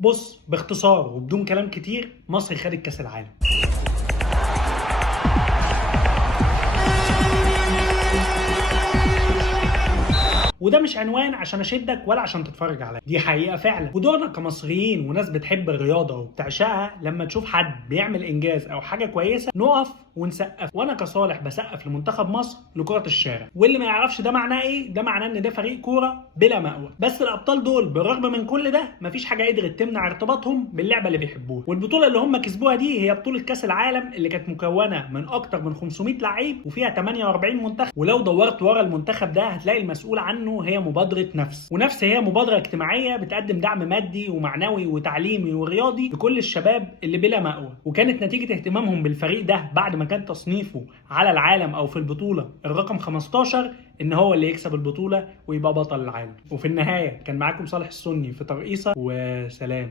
بص، باختصار وبدون كلام كتير، مصر خدت كاس العالم. وده مش عنوان عشان اشدك ولا عشان تتفرج عليا، دي حقيقه فعلا. ودورنا كمصريين وناس بتحب الرياضه وبتعشقها، لما تشوف حد بيعمل انجاز او حاجه كويسه نقف ونسقف. وانا كصالح بسقف لمنتخب مصر لكره الشارع. واللي ما يعرفش ده معناه ايه، ده معناه ان ده فريق كوره بلا مأوى. بس الابطال دول بالرغم من كل ده مفيش حاجه قدرت تمنع ارتباطهم باللعبه اللي بيحبوها. والبطوله اللي هم كسبوها دي هي بطوله كاس العالم، اللي كانت مكونه من اكتر من 500 لعيب وفيها 48 منتخب. ولو دورت ورا المنتخب ده هتلاقي المسؤول عنه هي مبادرة نفس هي مبادرة اجتماعية بتقدم دعم مادي ومعنوي وتعليمي ورياضي لكل الشباب اللي بلا مأوى. وكانت نتيجة اهتمامهم بالفريق ده بعد ما كان تصنيفه على العالم او في البطولة الرقم 15 ان هو اللي يكسب البطولة ويبقى بطل العالم. وفي النهاية كان معاكم صالح السني في ترقيصة، وسلام.